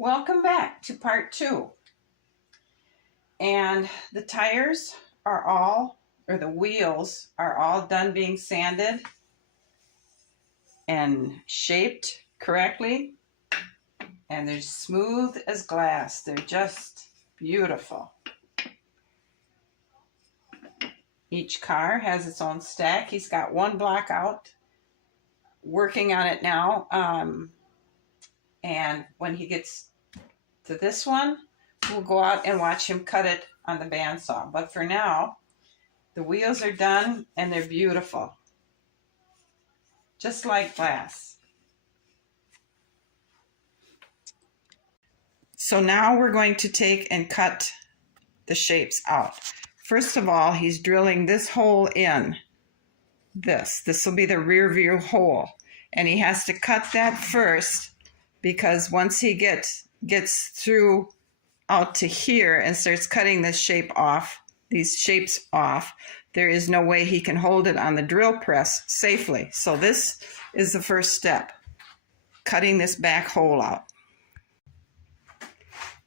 Welcome back to part 2. And the tires are all, or the wheels are all done being sanded and shaped correctly. And they're smooth as glass. They're just beautiful. Each car has its own stack. He's got one block out, working on it now. And when he gets to this one, we'll go out and watch him cut it on the bandsaw. But for now, the wheels are done and they're beautiful. Just like glass. So now we're going to take and cut the shapes out. First of all, he's drilling this hole in. This will be the rear view hole. And he has to cut that first because once he gets through out to here and starts cutting this shape off, these shapes off, there is no way he can hold it on the drill press safely. So this is the first step, cutting this back hole out.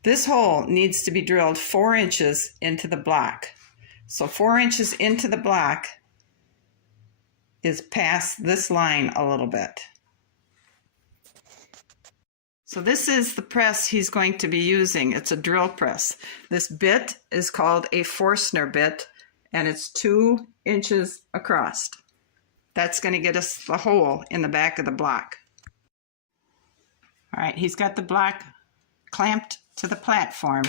This hole needs to be drilled 4 inches into the block. So 4 inches into the block is past this line a little bit. So this is the press he's going to be using. It's a drill press. This bit is called a Forstner bit, and it's 2 inches across. That's going to get us the hole in the back of the block. All right, he's got the block clamped to the platform.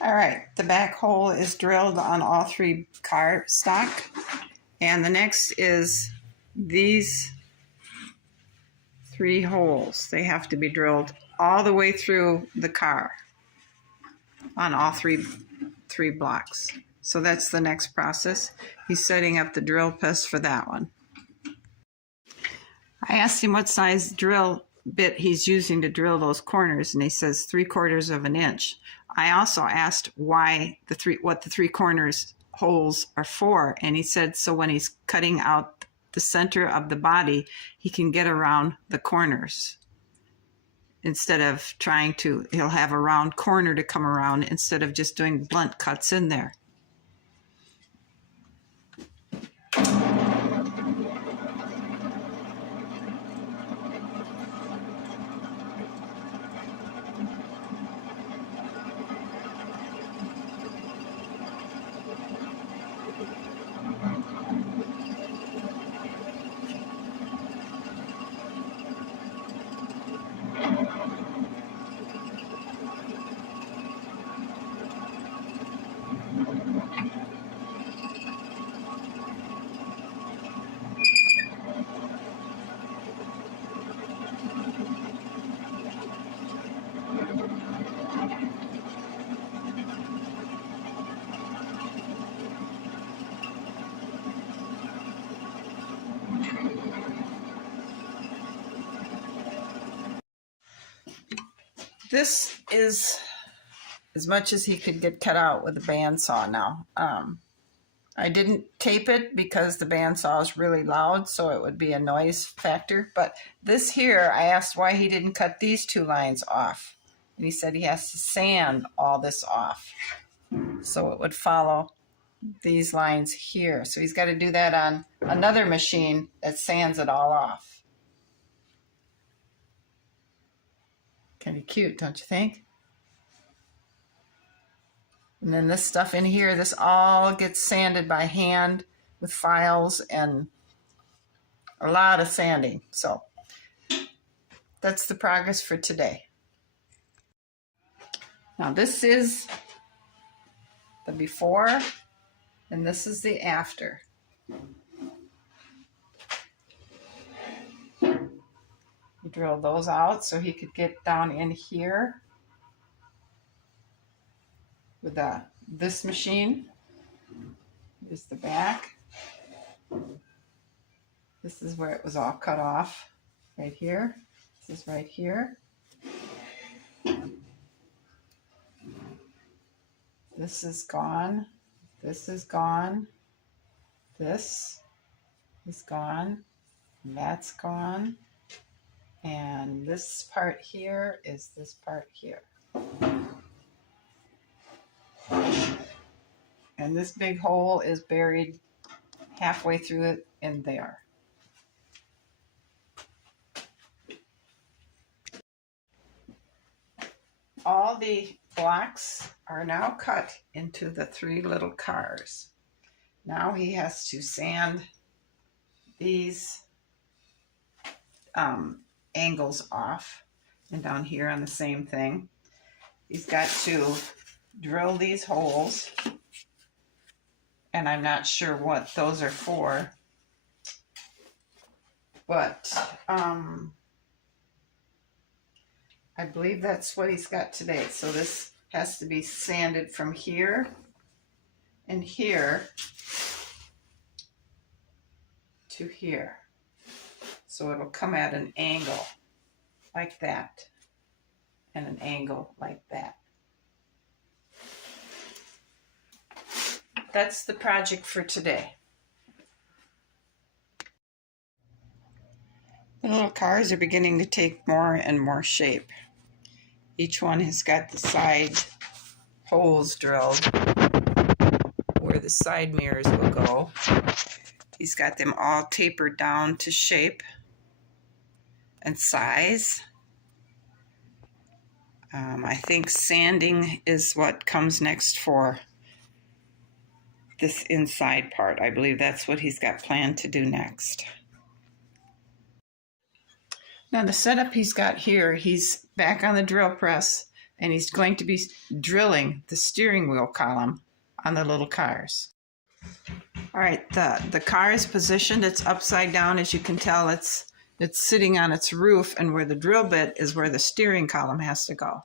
All right, the back hole is drilled on all 3 car stock. And the next is these 3 holes. They have to be drilled all the way through the car on all three blocks. So that's the next process. He's setting up the drill press for that one. I asked him what size drill bit he's using to drill those corners, and he says 3/4 of an inch. I also asked what the 3 corners holes are for, and he said so when he's cutting out the center of the body, he can get around the corners. Instead of he'll have a round corner to come around instead of just doing blunt cuts in there. This is as much as he could get cut out with a bandsaw now. I didn't tape it because the bandsaw is really loud, so it would be a noise factor. But this here, I asked why he didn't cut these 2 lines off. And he said he has to sand all this off, so it would follow these lines here. So he's got to do that on another machine that sands it all off. Kind of cute, don't you think? And then this stuff in here, this all gets sanded by hand with files and a lot of sanding. So that's the progress for today. Now this is the before and this is the after. He drilled those out so he could get down in here with this machine. Here's the back. This is where it was all cut off, right here. This is right here. This is gone. This is gone. This is gone. And that's gone. And this part here is this part here. And this big hole is buried halfway through it in there. All the blocks are now cut into the 3 little cars. Now he has to sand these angles off, and down here on the same thing. He's got to drill these holes, and I'm not sure what those are for, but I believe that's what he's got today. So this has to be sanded from here and here to here. So it'll come at an angle like that and an angle like that. That's the project for today. The little cars are beginning to take more and more shape. Each one has got the side holes drilled where the side mirrors will go. He's got them all tapered down to shape and size. I think sanding is what comes next for this inside part. I believe that's what he's got planned to do next. Now the setup he's got here, he's back on the drill press, and he's going to be drilling the steering wheel column on the little cars. All right, the car is positioned. It's upside down. As you can tell, it's sitting on its roof, and where the drill bit is where the steering column has to go.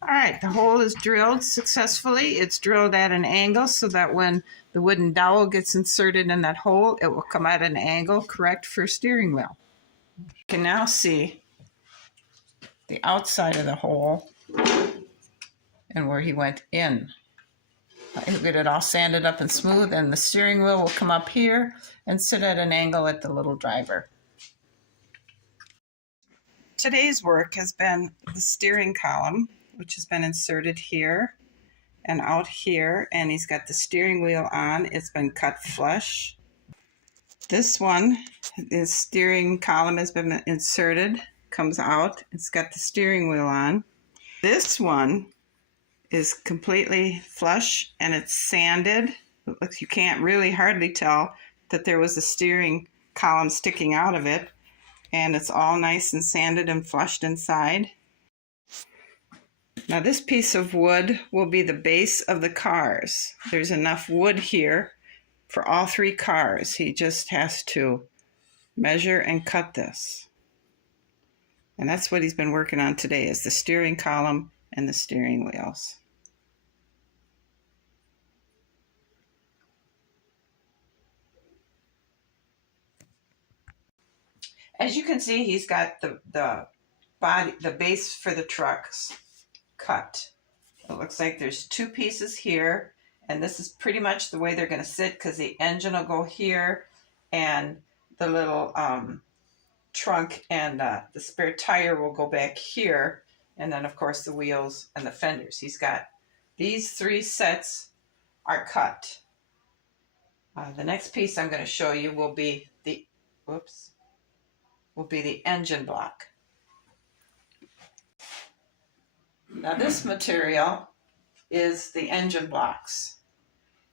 All right, the hole is drilled successfully. It's drilled at an angle so that when the wooden dowel gets inserted in that hole, it will come at an angle correct for steering wheel. You can now see the outside of the hole and where he went in. He'll get it all sanded up and smooth, and the steering wheel will come up here and sit at an angle at the little driver. Today's work has been the steering column, which has been inserted here and out here, and he's got the steering wheel on. It's been cut flush. This one, the steering column has been inserted, comes out. It's got the steering wheel on. This one is completely flush and it's sanded. It looks, you can't really hardly tell that there was a steering column sticking out of it, and it's all nice and sanded and flushed inside. Now this piece of wood will be the base of the cars. There's enough wood here for all 3 cars. He just has to measure and cut this. And that's what he's been working on today, is the steering column and the steering wheels. As you can see, he's got the body, the base for the trucks cut. It looks like there's 2 pieces here, and this is pretty much the way they're going to sit, because the engine will go here and the little trunk and the spare tire will go back here, and then of course the wheels and the fenders. He's got these 3 sets are cut. The next piece I'm going to show you will be the engine block. Now this material is the engine blocks.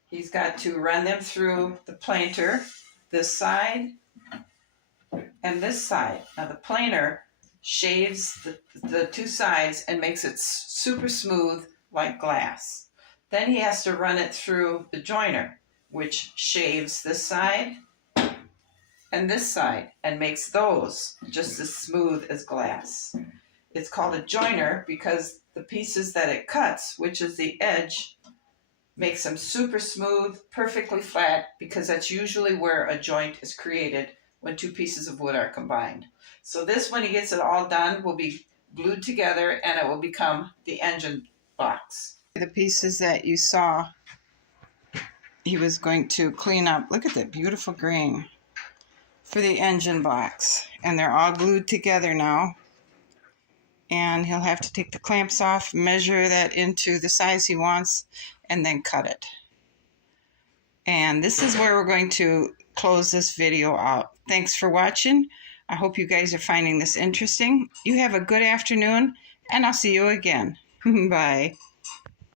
He's got to run them through the planer, this side and this side. Now the planer shaves the two sides and makes it super smooth like glass. Then he has to run it through the joiner, which shaves this side and this side and makes those just as smooth as glass. It's called a joiner because the pieces that it cuts, which is the edge, makes them super smooth, perfectly flat, because that's usually where a joint is created when two pieces of wood are combined. So this, when he gets it all done, will be glued together and it will become the engine box. The pieces that you saw he was going to clean up, look at that beautiful grain, for the engine blocks. And they're all glued together now. And he'll have to take the clamps off, measure that into the size he wants, and then cut it. And this is where we're going to close this video out. Thanks for watching. I hope you guys are finding this interesting. You have a good afternoon, and I'll see you again. Bye.